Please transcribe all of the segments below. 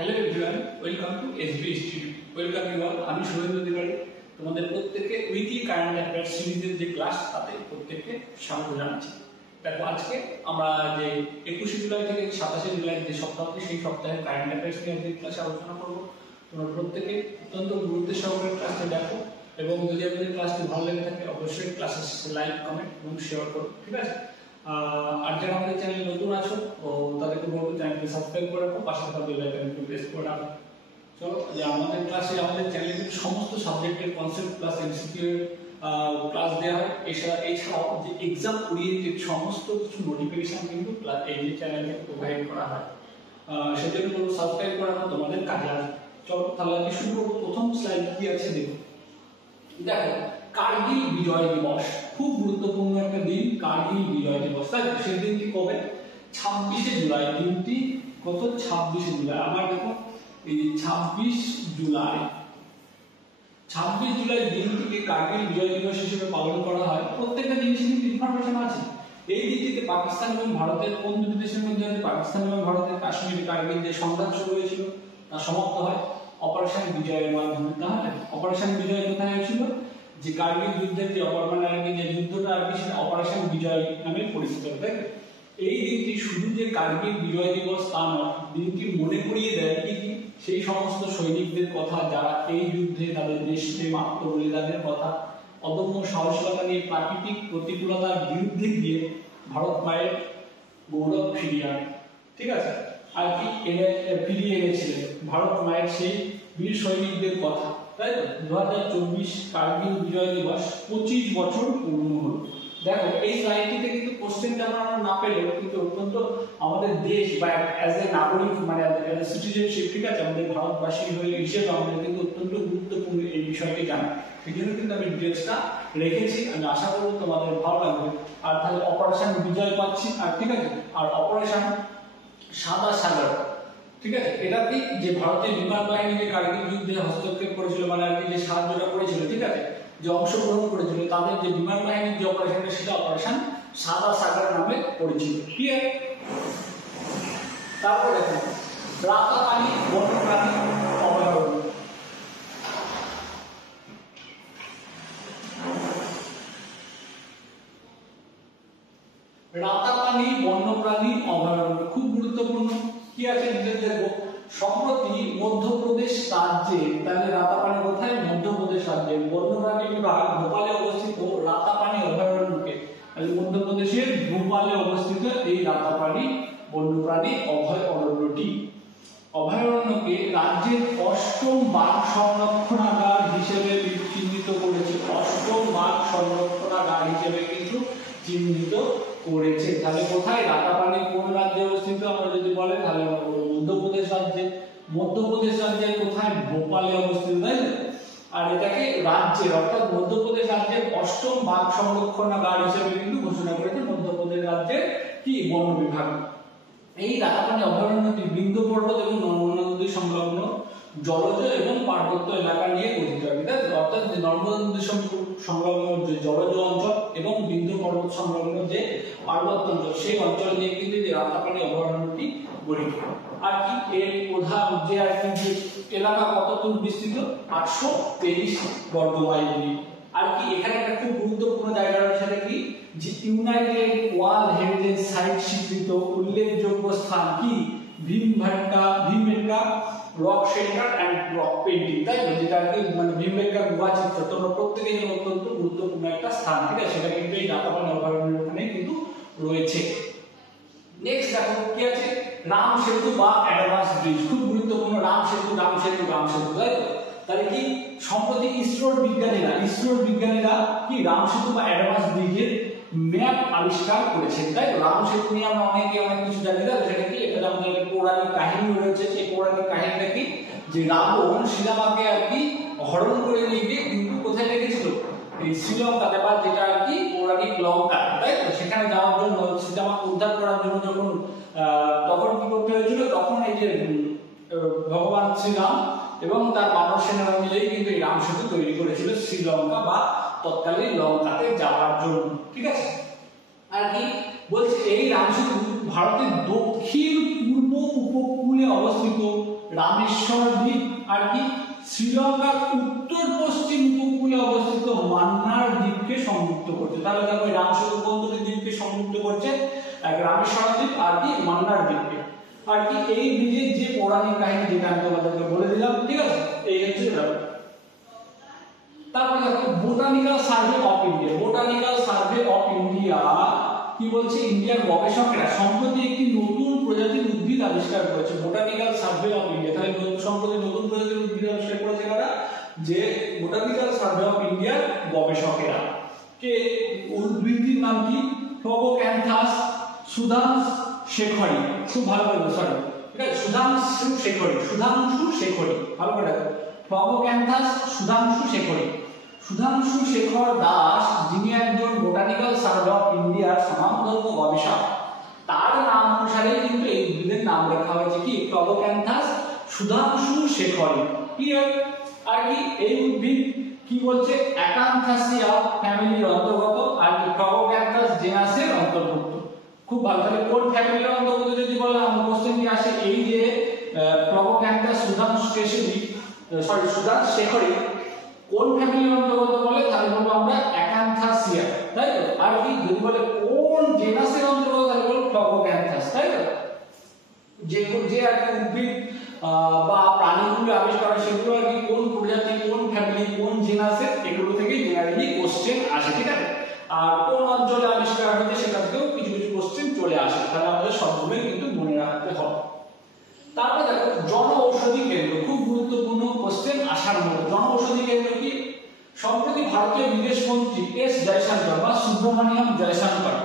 Hello everyone, welcome to SB institute. Welcome you all. আমি শুভেন্দু তিওয়ারি তোমাদের প্রত্যেককে উইকলি কারেন্ট অ্যাফেয়ার্স সিরিজের যে ক্লাস তাতে প্রত্যেককে স্বাগত জানাচ্ছি। দেখো আজকে আমরা যে 21 জুলাই থেকে 27 জুলাই যে সপ্তাহটি সেই সপ্তাহে কারেন্ট অ্যাফেয়ার্স নিয়ে আজকে ক্লাসে আলোচনা করব। তোমরা প্রত্যেকে অত্যন্ত গুরুত্বের সহকারে ক্লাসটি দেখো এবং যদি আপনাদের ক্লাসটি ভালো লেগে থাকে অবশ্যই ক্লাসের লাইক, কমেন্ট এবং শেয়ার করো, ঠিক আছে? আর যারা আমাদের চ্যানেলে নতুন আছো তাদেরকে বলবো চ্যানেলটি সাবস্ক্রাইব করে রাখো, পাশে থাকা বেল আইকনটি প্রেস করে রাখো। চলো, যে আমাদের ক্লাসে আমাদের চ্যানেলে কিন্তু সমস্ত সাবজেক্টের কনসেপ্ট প্লাস এমসিকিউ এর ক্লাস দেওয়া হয়। এছাড়াও যে এক্সাম ওরিয়েন্টেড সমস্ত কিছু নোটিফিকেশন কিন্তু এই যে চ্যানেলে প্রোভাইড করা হয়। সেজন্য বলবো সাবস্ক্রাইব করে রাখো, তোমাদের কাজে আসবে। চলো তাহলে আমি শুরু করবো। প্রথম স্লাইড কি আছে দেখো। দেখো, কার্গিল বিজয় দিবস খুব গুরুত্বপূর্ণ একটা দিন। কার্গিল বিজয় দিবস, তাই সেই দিনটি কবে? 26শে জুলাই। দিনটি কত? 26শে জুলাই। আবার দেখো এই 26 জুলাই দিনটিকে কার্গিল বিজয় দিবস হিসেবে পালন করা হয়। প্রত্যেকটা জিনিসের কিন্তু ইনফরমেশন আছে। এই দিনটিতে পাকিস্তান এবং ভারতের কোন দুটি দেশের মধ্যে আছে? পাকিস্তান এবং ভারতের কাশ্মীর কার্গিল যে সংঘাত শুরু হয়েছিল তা সমাপ্ত হয় অপারেশন বিজয়ের মাধ্যমে। তাহলে অপারেশন বিজয় কোথায় হয়েছিল? যে কার্গিল যুদ্ধের যে যে যুদ্ধটা আর কি সেটা অপারেশন বিজয় নামে পরিচিত। তাই এই দিনটি শুধু যে কার্গিল বিজয় দিবস তা নয়, দিনটি মনে করিয়ে দেয় কি সেই সমস্ত সৈনিকদের কথা যারা এই যুদ্ধে তাদের দেশপ্রেম, আত্মবলিদানের কথা, অদম্য সাহসিকতা নিয়ে প্রাকৃতিক প্রতিকূলতার বিরুদ্ধে গিয়ে ভারত মায়ের গৌরব ফিরিয়ে আনে। ঠিক আছে, আর কি ফিরিয়ে এনেছিলেন ভারত মায়ের সেই বীর সৈনিকদের কথা। তাই তো 2024 কার্গিল বিজয় দিবস 25 বছর পূর্ণ হলো। দেখো এই স্লাইডটিতে কিন্তু কোশ্চেনটা আমরা না পেলেও কিন্তু অত্যন্ত আমাদের দেশ বা অ্যাজ এ নাগরিক মানে সিটিজেনশিপ, ঠিক আছে, আমাদের ভারতবাসী হয়ে হিসেবে আমাদের কিন্তু অত্যন্ত গুরুত্বপূর্ণ এই বিষয়টি জানা। সেই জন্য কিন্তু আমি ডিটেলসটা রেখেছি। আমি আশা করব তোমাদের ভালো লাগবে। আর তাহলে অপারেশন বিজয় পাচ্ছি, আর ঠিক আছে, আর অপারেশন সাদা সাগর, ঠিক আছে, এটা কি যে ভারতীয় বিমান বাহিনী যে কার্গিল যুদ্ধে হস্তক্ষেপ করেছিল মানে আর কি যে সাহায্যটা করেছিল, ঠিক আছে, যে অংশগ্রহণ করেছিল তাদের যে বিমান বাহিনীর যে অপারেশনটা সেটা অপারেশন সাদা সাগর নামে পরিচিত। ক্লিয়ার? তারপর দেখো রাতাপানি বন্যপ্রাণী অভয়ারণ্য। রাতাপানি বন্যপ্রাণী অভয়ারণ্য খুব গুরুত্বপূর্ণ। কি আছে দেখবো। সম্প্রতি মধ্যপ্রদেশ রাজ্যে, তাহলে রাতাপানি কোথায়? মধ্যপ্রদেশ রাজ্যে বন্যপ্রাণী বিভাগ ভোপালে অবস্থিত রাতাপানি অভয়ারণ্যকে, তাহলে মধ্যপ্রদেশের ভোপালে অবস্থিত এই রাতাপানি বন্যপ্রাণী অভয়ারণ্যটি অভয়ারণ্যকে রাজ্যের 8ম বাঘ সংরক্ষণাগার হিসেবে চিহ্নিত করেছে। 8ম বাঘ সংরক্ষণাগার হিসেবে কিন্তু চিহ্নিত করেছে। তাহলে কোথায়? রাতাপানি কোন রাজ্যে অবস্থিত? আমরা যদি বলেন তাহলে মধ্যপ্রদেশ রাজ্যে। মধ্যপ্রদেশ রাজ্যের কোথায়? ভোপালে অবস্থিত, তাই না? আর এটাকে রাজ্যের অর্থাৎ মধ্যপ্রদেশ রাজ্যের 8ম বাঘ সংরক্ষণাগার হিসেবে কিন্তু ঘোষণা করেছে মধ্যপ্রদেশ রাজ্যের কি বন বিভাগ। এই রাতাপানি অভয়ারণ্যটি বিন্ধ্য পর্বত এবং নর্মদা নদী সংলগ্ন জলজ এবং পার্বত্য এলাকা নিয়ে গঠিত। অর্থাৎ নর্মদা নদী সংলগ্ন যে জলজ অঞ্চল এবং বিন্ধ্য পর্বত সংলগ্ন যে পার্বত্য অঞ্চল সেই অঞ্চল নিয়ে কিন্তু যে রাতাপানি অভয়ারণ্যটি গঠিত। আর কি এর প্রধান যে আর কি যে এলাকা কতটুকু বিস্তৃত? 823 বর্গ মাইল নিয়ে। আর কি এখানে একটা খুব গুরুত্বপূর্ণ জায়গা রয়েছে, সেটা কি যে ইউনাইটেড ওয়ার্ল্ড হেরিটেজ সাইট স্বীকৃত উল্লেখযোগ্য স্থান কি Bhimbetka rock shelter and rock painting, তাই না? যেটা কি মানে ভীমবেটকা গুহা চিত্র তোমরা প্রত্যেকেই জানো অত্যন্ত গুরুত্বপূর্ণ একটা স্থান, ঠিক আছে, সেটা কিন্তু এই রাতাপানি অভয়ারণ্যের ওখানে কিন্তু রয়েছে। নেক্সট দেখো কি আছে, রাম সেতু বা অ্যাডভান্স ব্রিজ খুব গুরুত্বপূর্ণ। রাম সেতু, তাই তো? তাহলে কি সম্প্রতি ইসরোর বিজ্ঞানীরা কি রাম সেতু বা অ্যাডভান্স ব্রিজের ম্যাপ আবিষ্কার করেছেন, তাই তো? রাম সেতু নিয়ে আমরা অনেক কিছু জানি, তাই সেটা কি এটা আমাদের পৌরাণিক কাহিনী রয়েছে। সেই পৌরাণিক কাহিনীটা কি যে রাবণ সীতামাকে আর কি হরণ করে নিয়ে গিয়ে কিন্তু কোথায় রেখেছিল? এই শ্রীলঙ্কাতে, বা যেটা আর কি পৌরাণিক লঙ্কা, তাই তো? সেখানে যাওয়ার জন্য সীতামাকে উদ্ধার করার জন্য যখন তখন কি করতে হয়েছিল? তখন এই যে ভগবান শ্রীরাম এবং তার বানর সেনারা মিলেই কিন্তু এই রাম সেতু তৈরি করেছিল শ্রীলঙ্কা বা তৎকালীন লঙ্কাতে যাওয়ার জন্য, ঠিক আছে। আর কি বলছে এই রাম সেতু ভারতের দক্ষিণ পূর্ব উপকূলে অবস্থিত রামেশ্বর দ্বীপ আর কি শ্রীলঙ্কার উত্তর পশ্চিম উপকূলে অবস্থিত মান্নার দ্বীপকে সংযুক্ত করছে। তাহলে দেখো এই রামসেতু কোন দুটি দ্বীপকে সংযুক্ত করছে, এক রামেশ্বর দ্বীপ আর কি মান্নার দ্বীপকে। আর কি এই ব্রিজের যে পৌরাণিক কাহিনী যেটা আমি তোমাদেরকে বলে দিলাম, ঠিক আছে, এই হচ্ছে ব্যাপার। তারপর দেখো botanical survey of India. Botanical survey of India কি বলছে, ইন্ডিয়ার গবেষকরা সম্প্রতি একটি নতুন প্রজাতির উদ্ভিদ আবিষ্কার করেছে। বোটানিক্যাল সার্ভে অফ ইন্ডিয়া, তাহলে সম্প্রতি নতুন প্রজাতির উদ্ভিদ আবিষ্কার করেছে কারা, যে বোটানিক্যাল সার্ভে অফ ইন্ডিয়ার গবেষকেরা। কে উদ্ভিদটির নাম কি, ফ্লোবোক্যান্থাস সুধাংশেখরি, খুব ভালো করে সরি, ঠিক আছে, সুধাংশুশেখরি, সুধাংশুশেখরি, ভালো করে দেখো, ফ্লোবোক্যান্থাস সুধাংশুশেখরি। সুধাংশুশেখর দাস, যিনি একজন বোটানিক্যাল সার্ভে অফ ইন্ডিয়ার স্বনামধন্য গবেষক, তার নাম অনুসারে কিন্তু এই উদ্ভিদের নাম রাখা হয়েছে কি, ফ্লোবোক্যান্থাস সুধাংশুশেখরি। ক্লিয়ার? আর কি এই উদ্ভিদ কি বলছে, অ্যাকান্থাসিয়া ফ্যামিলির অন্তর্গত আর কি ফ্লোবোক্যান্থাস জেনাসের অন্তর্ভুক্ত। খুব ভালো, তাহলে কোন ফ্যামিলির অন্তর্গত যদি বলে আমার কোশ্চেন কি আসে, এই যে ফ্লোবোক্যান্থাস সুধাংশুশেখরি কোন ফ্যামিলির অন্তর্গত বলে, তাহলে বলবো আমরা অ্যাকান্থাসিয়া, তাই তো। আর কি যদি বলে কোন জেনাসের অন্তর্গত, তাহলে বলবো ফ্লোবোক্যান্থাস, তাই তো। যে আর কি উদ্ভিদ বা প্রাণীগুলো আবিষ্কার হয় সেগুলো আর কি কোন প্রজাতি, কোন ফ্যামিলি, কোন জেনাসের, এগুলো থেকে জেনারেলি কোশ্চেন আসে, ঠিক আছে। আর কোন অঞ্চলে আবিষ্কার হয়েছে সেটা থেকেও কিছু কিছু কোশ্চেন চলে আসে, তাহলে আমাদের সবগুলো কিন্তু মনে রাখতে হবে। তারপরে দেখো জনঔষধি কেন্দ্র, খুব গুরুত্বপূর্ণ কোশ্চেন আসার মতো। জনঔষধি কেন্দ্র কি, সম্প্রতি ভারতীয় বিদেশ মন্ত্রী এস জয়শঙ্কর বা সুব্রমণিয়াম জয়শঙ্কর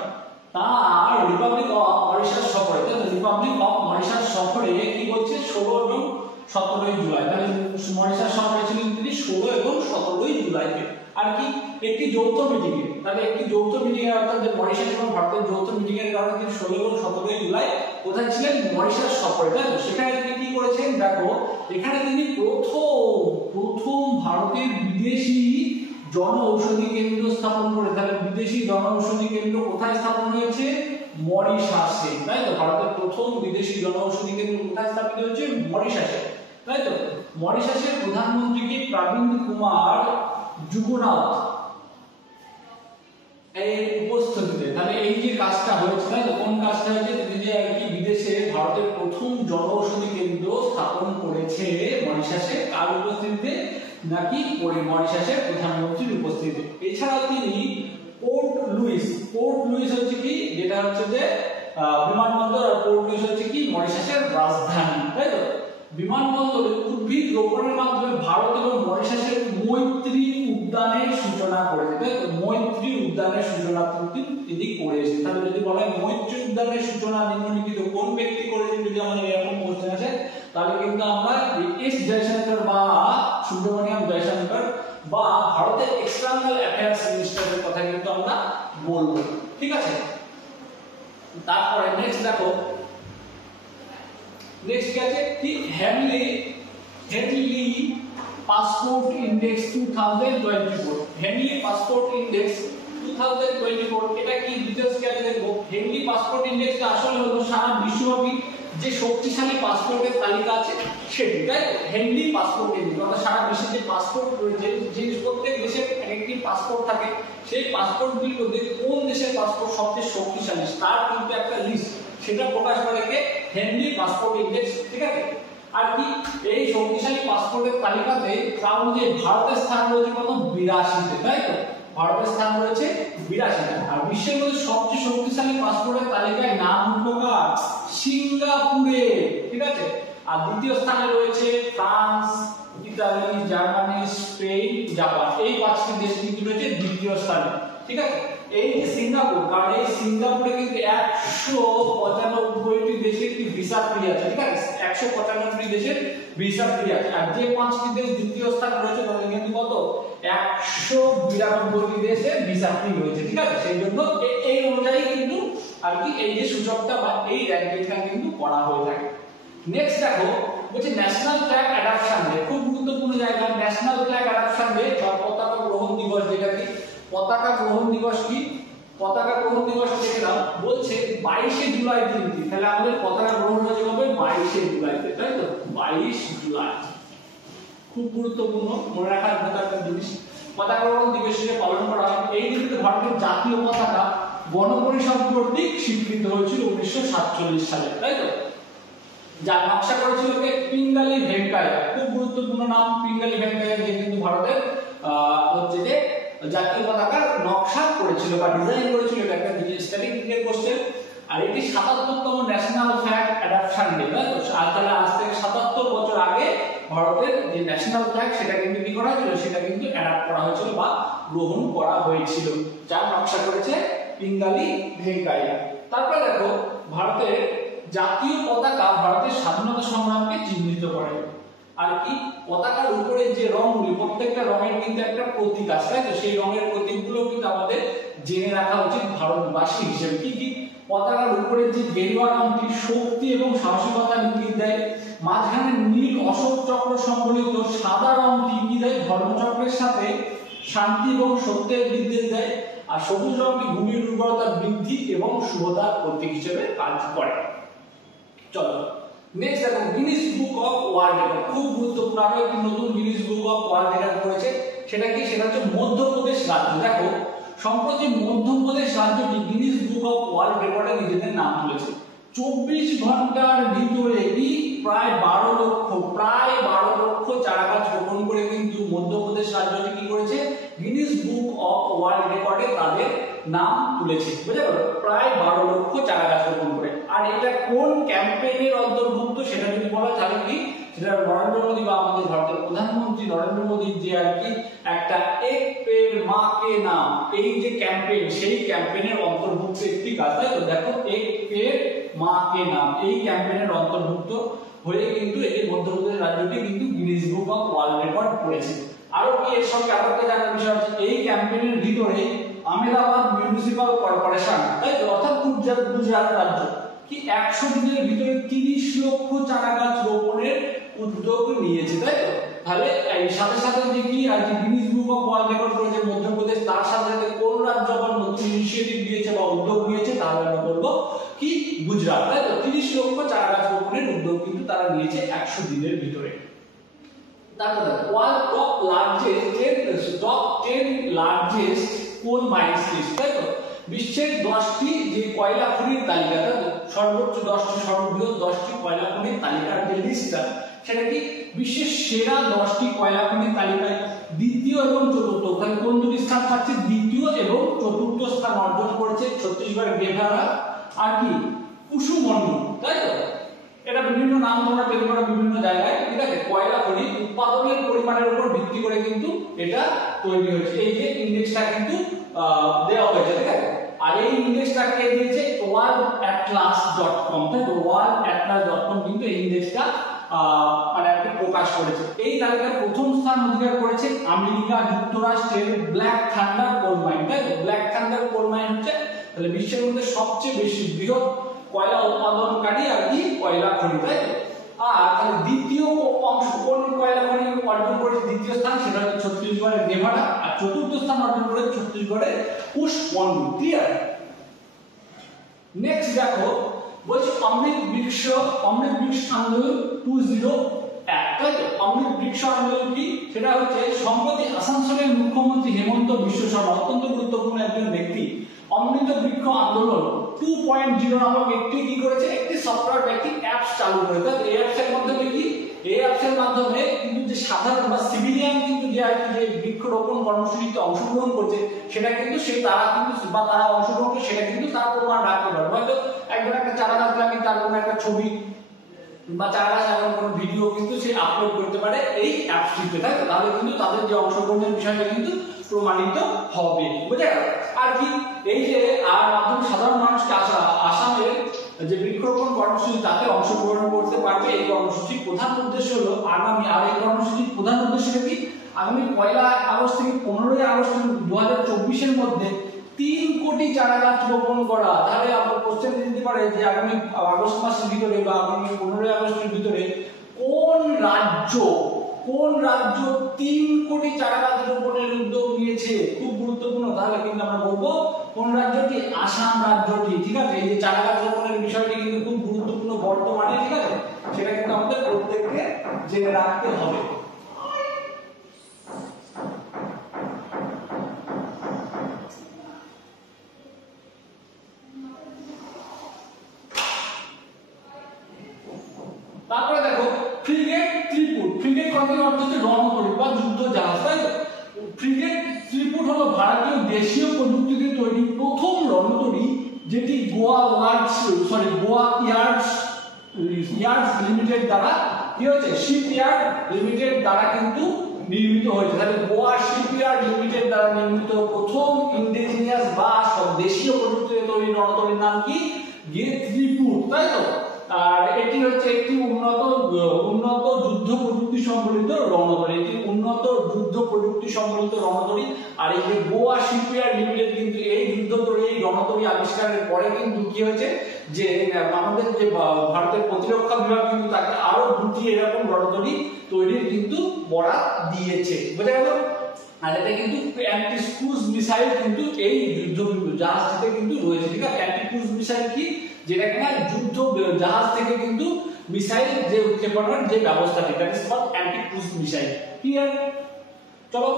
তার রিপাবলিক অফ মরিশাস সফরে, রিপাবলিক অফ মরিশাস সফরে কি বলছে 16 এবং 17 জুলাই, তাহলে মরিশাস সফরে ছিলেন তিনি 16 এবং 17 জুলাইতে। আর কি একটি যৌথ মিটিং এ, তাহলে একটি যৌথ মিটিং এ অর্থাৎ যে মরিশাস এবং ভারতের যৌথ মিটিং এর কারণে তিনি 16 এবং 17 জুলাই কোথায় ছিলেন, মরিশাস সফরে, তাই তো। সেখানে তিনি কি করেছেন দেখো, এখানে তিনি প্রথম ভারতের বিদেশি জনঔষধি কেন্দ্র স্থাপন করে। তাহলে বিদেশি জনঔষধি কেন্দ্র কোথায় স্থাপন হয়েছে, মরিশাসে, তাই তো। ভারতের প্রথম বিদেশি জনঔষধি কেন্দ্র কোথায় স্থাপিত হয়েছে, মরিশাসে, তাই তো। মরিশাসের প্রধানমন্ত্রী কি, প্রবীণ কুমার যুগনাথ এই উপস্থিতিতে। তাহলে এই যে কাজটা হয়েছে, তাই তো, কোন কাজটা হয়েছে, তিনি যে আর কি বিদেশে ভারতের প্রথম জনঔষধি কেন্দ্র স্থাপন করেছে মরিশাসে, কার উপস্থিতিতে, নাকি মরিশাসের প্রধানমন্ত্রীর উপস্থিতিতে। এছাড়াও তিনি পোর্ট লুইস হচ্ছে কি, যেটা হচ্ছে যে বিমানবন্দর, আর পোর্ট লুইস হচ্ছে কি মরিশাসের রাজধানী, তাই তো। বিমানবন্দরে উদ্ভিদ রোপণের মাধ্যমে ভারত এবং মরিশাসের মৈত্রী উদ্যানের সূচনা করেছে, তাই তো। মৈত্রী উদ্যানের সূচনা তিনি করেছেন। তাহলে যদি বলা হয় মৈত্রী উদ্যানের সূচনা নিম্নলিখিত কোন ব্যক্তি করেছেন, যদি আমাদের এরকম কোশ্চেন আছে, তাহলে কিন্তু আমরা এস জয়শঙ্কর বা সুব্রমণিয়াম জয়শঙ্কর বা ভারতের এক্সটার্নাল অ্যাফেয়ার্স মিনিস্টারের কথা কিন্তু আমরা বলবো, ঠিক আছে। তারপরে নেক্সট দেখো, নেক্সট কি আছে কি, Henley passport index 2024, Henley passport index 2024, এটা কি ডিটেইলস কি আছে দেখো। হেনলি পাসপোর্ট ইন্ডেক্সটা আসলে হলো সারা বিশ্বব্যাপী যে শক্তিশালী পাসপোর্টের তালিকা আছে সেটি, তাই তো। হেনলি পাসপোর্ট ইন্ডেক্স অর্থাৎ সারা বিশ্বে যে পাসপোর্ট রয়েছে, যে প্রত্যেক দেশের একটি পাসপোর্ট থাকে, সেই পাসপোর্টগুলির মধ্যে কোন দেশের পাসপোর্ট সবচেয়ে শক্তিশালী তার কিন্তু একটা লিস্ট, সেটা প্রকাশ করে কে, হেনলি পাসপোর্ট ইন্ডেক্স, ঠিক আছে। আর কি এই শক্তিশালী পাসপোর্টের তালিকাতে তার মধ্যে ভারতের স্থান রয়েছে কত, 82তে, তাই তো। ভারতের স্থান রয়েছে 82তে। আর বিশ্বের মধ্যে সবচেয়ে শক্তিশালী পাসপোর্টের তালিকায় নাম উঠলো কার, সিঙ্গাপুরে, ঠিক আছে। আর দ্বিতীয় স্থানে রয়েছে France, Italy, Germany, Spain, Japan, এই 5টি দেশ কিন্তু রয়েছে দ্বিতীয় স্থানে, ঠিক আছে। এই যে সিঙ্গাপুর, কারণ এই সিঙ্গাপুরে কিন্তু 195টি দেশের কি ভিসা ফ্রি আছে, ঠিক আছে। 195টি দেশের ভিসা ফ্রি আছে। আর যে 5টি দেশ দ্বিতীয় স্থানে রয়েছে তাদের কিন্তু কত, 192টি দেশে ভিসা ফ্রি রয়েছে, ঠিক আছে। সেই জন্য এই অনুযায়ী কিন্তু আর কি এই যে সূচকটা বা এই র‍্যাঙ্কিংটা কিন্তু করা হয়ে থাকে। নেক্সট দেখো বলছে ন্যাশনাল ফ্ল্যাগ অ্যাডাপশন ডে, খুব গুরুত্বপূর্ণ জায়গা। ন্যাশনাল ফ্ল্যাগ অ্যাডাপশন ডে বা পতাকা গ্রহণ দিবস, যেটা কি পতাকা গ্রহণ দিবস কি, পতাকা গ্রহণ দিবস দেখে নাও, বলছে 22শে জুলাই দিনটি, তাহলে আমাদের পতাকা গ্রহণ হয়ে যাবে 22শে জুলাইতে, তাই তো 22 জুলাই। খুব গুরুত্বপূর্ণ, মনে রাখার মতো একটা জিনিস। পতাকা গ্রহণ দিবস হিসেবে পালন করা হয়। এই দিনটিতে ভারতের জাতীয় পতাকা গণপরিষদ কর্তৃক স্বীকৃত হয়েছিল 1947 সালে, তাই তো। যার নকশা করেছিল কে? পিঙ্গালি ভেঙ্কাইয়া। খুব গুরুত্বপূর্ণ নাম পিঙ্গালি ভেঙ্কাইয়া, যে কিন্তু ভারতের হচ্ছে যে জাতীয় পতাকার নকশা করেছিল বা ডিজাইন করেছিল। এটা একটা স্ট্যাটিস্টিক্যাল কোশ্চেন। আর এটি 77তম ন্যাশনাল ফ্ল্যাগ অ্যাডাপশন ডে, তাই তো। আর তাহলে আজ থেকে 77 বছর আগে ভারতের যে ন্যাশনাল ফ্ল্যাগ সেটা কিন্তু কি করা হয়েছিল? সেটা কিন্তু অ্যাডাপ্ট করা হয়েছিল বা গ্রহণ করা হয়েছিল, যার নকশা করেছে পিঙ্গালি ভেঙ্কাইয়া। তারপরে দেখো, ভারতের জাতীয় পতাকা ভারতের স্বাধীনতা সংগ্রামকে চিহ্নিত করে। আর কি, পতাকার উপরে যে রংগুলি, প্রত্যেকটা রঙের কিন্তু একটা প্রতীক আছে, তাই তো। সেই রঙের প্রতীকগুলো কিন্তু আমাদের জেনে রাখা উচিত ভারতবাসী হিসেবে। কি কি? পতাকার উপরে যে গেরুয়া রংটি শক্তি এবং সাহসিকতার ইঙ্গিত দেয়, মাঝখানে নীল অশোক চক্র সংবলিত সাদা রংটি কি দেয়? ধর্মচক্রের সাথে শান্তি এবং সত্যের নির্দেশ দেয়। আর সবুজ রংটি ভূমির উর্বরতা বৃদ্ধি এবং শুভতার প্রতীক হিসেবে কাজ করে। চলো নেক্সট দেখো, Guinness book of world record. খুব গুরুত্বপূর্ণ, আরো একটি নতুন Guinness book of world record করেছে। সেটা কি? সেটা হচ্ছে মধ্যপ্রদেশ রাজ্য। দেখো, সম্প্রতি মধ্যপ্রদেশ রাজ্যটি গিনিস বুক অফ ওয়ার্ল্ড রেকর্ডে নিজেদের নাম তুলেছে। 24 ঘন্টার ভিতরে কি প্রায় 12 লক্ষ চারা গাছ রোপণ করে কিন্তু মধ্যপ্রদেশ রাজ্যটি কি করেছে? গিনিস বুক অফ ওয়ার্ল্ড রেকর্ডে তাদের নাম তুলেছে। বুঝতে পারো? প্রায় 12 লক্ষ চারা গাছ রোপণ করে। আর এটা কোন ক্যাম্পেইনের অন্তর্ভুক্ত সেটা যদি বলা থাকে কি, সেটা নরেন্দ্র মোদী বা আমাদের ভারতের প্রধানমন্ত্রী নরেন্দ্র মোদী যে আর কি একটা এক পেড় মা কে নাম, এই যে ক্যাম্পেইন, সেই ক্যাম্পেইনের অন্তর্ভুক্ত একটি কাজ, তাই তো। দেখো, এক পেড় মা কে নাম, এই ক্যাম্পেইনের অন্তর্ভুক্ত হয়ে কিন্তু এই মধ্যপ্রদেশ রাজ্যটি কিন্তু Guinness book of world record করেছে। আরো কি এর সঙ্গে আরো একটা জানার বিষয় আছে, এই ক্যাম্পেইনের ভিতরে আহমেদাবাদ মিউনিসিপাল কর্পোরেশন, তাই তো, অর্থাৎ গুজরাট রাজ্য কি 100 দিনের ভিতরে 30 লক্ষ চারা গাছ রোপণের উদ্যোগ নিয়েছে, তাই তো। তাহলে এই সাথে সাথে যে কি আর যে Guinness book of world record করেছে মধ্যপ্রদেশ, তার সাথে সাথে কোন রাজ্য আবার নতুন ইনিশিয়েটিভ নিয়েছে বা উদ্যোগ নিয়েছে, তাহলে আমরা বলবো কি গুজরাট, তাই তো। 30 লক্ষ চারা গাছ রোপণের উদ্যোগ কিন্তু তারা নিয়েছে 100 দিনের ভিতরে। তারপরে ওয়ার্ল্ড টপ 10 লার্জেস্ট কোল মাইন্স লিস্ট, তাই তো। বিশ্বের 10টি যে কয়লা খনির তালিকা, সর্বোচ্চ 10টি সর্ববৃহৎ 10টি কয়লা খনির তালিকার যে লিস্টটা, সেটা কি বিশ্বের সেরা 10টি কয়লা খনির তালিকায় দ্বিতীয় এবং চতুর্থ, ওখানে কোন দুটি স্থান পাচ্ছে? দ্বিতীয় এবং চতুর্থ স্থান অর্জন করেছে ছত্তিশগড়ের গেভারা আর কি কুসুমন্ডু, তাই তো। এটা বিভিন্ন নাম তোমরা পেতে পারো বিভিন্ন জায়গায়, ঠিক আছে। কয়লা খনি উৎপাদনের পরিমাণের উপর ভিত্তি করে কিন্তু এটা তৈরি হয়েছে। এই যে ইন্ডেক্সটা কিন্তু দেওয়া হয়েছে, ঠিক আছে। আর এই ইন্ডেক্সটা কে দিয়েছে? worldatlas.com, তাই তো। worldatlas.com কিন্তু এই ইন্ডেক্সটা মানে একটা প্রকাশ করেছে। এই তালিকার প্রথম স্থান অধিকার করেছে আমেরিকা যুক্তরাষ্ট্রের ব্ল্যাক থান্ডার কোল মাইন, তাই তো। ব্ল্যাক থান্ডার কোল মাইন হচ্ছে তাহলে বিশ্বের মধ্যে সবচেয়ে বেশি বৃহৎ কয়লা উৎপাদনকারী আর কি কয়লা খনি, তাই তো। আর তাহলে দ্বিতীয় অংশ কোন কয়লা খনি অর্জন করেছে? দ্বিতীয় স্থান সেটা হচ্ছে ছত্তিশগড়ের গেভারা, আর চতুর্থ স্থান অর্জন করেছে ছত্তিশগড়ের কুশমন্ডু। ক্লিয়ার? নেক্সট দেখো, বলছে অমৃত বৃক্ষ আন্দোলন 2001, তাই তো। অমৃত বৃক্ষ আন্দোলন কি? সেটা হচ্ছে সম্প্রতি আসানসোলের মুখ্যমন্ত্রী হেমন্ত বিশ্ব শর্মা, অত্যন্ত গুরুত্বপূর্ণ একজন ব্যক্তি, অমৃত বৃক্ষ আন্দোলন 2.0 নামক একটি কি করেছে? একটি সফটওয়্যার একটি অ্যাপস চালু করেছে। এই অ্যাপস এর মাধ্যমে কি? এই অ্যাপস এর মাধ্যমে কিন্তু যে সাধারণ বা সিভিলিয়ান কিন্তু যে আর কি যে বৃক্ষরোপণ কর্মসূচিতে অংশগ্রহণ করছে, সেটা কিন্তু তারা কিন্তু বা তারা অংশগ্রহণ করে সেটা কিন্তু তার প্রমাণ রাখতে পারবে। হয়তো একজন একটা চারা গাছ লাগিয়ে তার কোনো একটা ছবি বা চারা গাছ লাগানোর কোনো ভিডিও কিন্তু সে আপলোড করতে পারে এই অ্যাপসটিতে, তাই তো। তাহলে কিন্তু তাদের যে অংশগ্রহণের বিষয়টা কিন্তু প্রমাণিত হবে, বুঝে গেল? আর কি এই যে আর মাধ্যমে সাধারণ মানুষকে আসামের যে বৃক্ষরোপণ কর্মসূচি তাতে অংশগ্রহণ করতে পারবে। এই কর্মসূচির প্রধান উদ্দেশ্য হলো এই কর্মসূচির প্রধান উদ্দেশ্য কি? আগামী 1 আগস্ট থেকে 15 আগস্ট 2024 এর মধ্যে 3 কোটি চারা গাছ রোপণ করা। তাহলে আমরা কোশ্চেন দিতে পারে যে আগামী আগস্ট মাসের ভিতরে বা আগামী 15 আগস্টের ভিতরে কোন রাজ্য 3 কোটি চারা গাছ রোপণের উদ্যোগ নিয়েছে? খুব গুরুত্বপূর্ণ। তাহলে কিন্তু আমরা বলবো কোন রাজ্যটি? আসাম রাজ্যটি। ঠিক আছে, এই যে চারা গাছ রোপণের বিষয়টি কিন্তু খুব গুরুত্বপূর্ণ বর্তমানে, ঠিক আছে, সেটা কিন্তু আমাদের প্রত্যেককে জেনে রাখতে হবে। তারপরে দেখো ফ্রিগেট ত্রিপুট। ফ্রিগেট কথার অর্থ হচ্ছে রণতরী বা যুদ্ধ জাহাজ, তাই তো? ফ্রিগেট ত্রিপুট হলো ভারতীয় দেশীয় প্রযুক্তিতে তৈরি প্রথম রণতরী, যেটি গোয়া ইয়ার্ডস লিমিটেড দ্বারা কি হয়েছে? শিপইয়ার্ড লিমিটেড দ্বারা কিন্তু নির্মিত হয়েছে। তাহলে গোয়া শিপইয়ার্ড লিমিটেড দ্বারা নির্মিত প্রথম ইন্ডিজিনিয়াস বা দেশীয় প্রযুক্তিতে তৈরি রণতরীর নাম কি? ত্রিপুট, তাই তো? আর এটি হচ্ছে একটি উন্নত যুদ্ধ প্রযুক্তি সম্বলিত রণতরী। এটি উন্নত যুদ্ধ প্রযুক্তি সম্বলিত রণতরী। আর এই যে গোয়া শিপইয়ার্ড লিমিটেড কিন্তু এই রণতরী আবিষ্কারের পরে কিন্তু কি হয়েছে, যে আমাদের যে ভারতের প্রতিরক্ষা বিভাগ কিন্তু তাকে আরো দুটি এরকম রণতরী তৈরির কিন্তু বরাত দিয়েছে। বোঝা গেল? আর এটা কিন্তু অ্যান্টি ক্রুজ মিসাইল কিন্তু এই যুদ্ধ জাহাজটিতে কিন্তু রয়েছে। ঠিক আছে, অ্যান্টি ক্রুজ মিসাইল কি? যেটা কিনা যুদ্ধ জাহাজ থেকে কিন্তু মিসাইল যে উৎক্ষেপণের যে ব্যবস্থাটি, that is called anti cruise missile. Clear? চলো,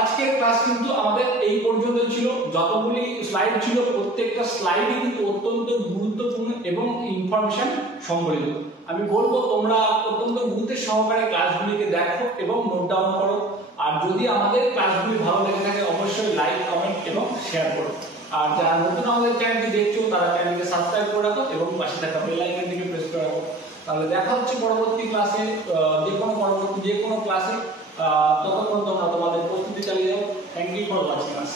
আজকের ক্লাস কিন্তু আমাদের এই পর্যন্ত ছিল। যতগুলি স্লাইড ছিল প্রত্যেকটা স্লাইডই কিন্তু অত্যন্ত গুরুত্বপূর্ণ এবং ইনফরমেশন সম্বলিত। আমি বলবো তোমরা অত্যন্ত গুরুত্বের সহকারে ক্লাসগুলিকে দেখো এবং নোট ডাউন করো। আর যদি আমাদের ক্লাসগুলি ভালো লেগে থাকে অবশ্যই লাইক, কমেন্ট এবং শেয়ার করো। আর যারা নতুন আমাদের চ্যানেলটি দেখছো তারা চ্যানেলকে সাবস্ক্রাইব করে রাখো এবং পাশে থাকা বেল আইকনটিকে প্রেস করে রাখো। তাহলে দেখা হচ্ছে পরবর্তী ক্লাসে, যে কোনো ক্লাসে। ততক্ষণ তোমরা তোমাদের প্রস্তুতি চালিয়ে যাও। Thank you for watching us.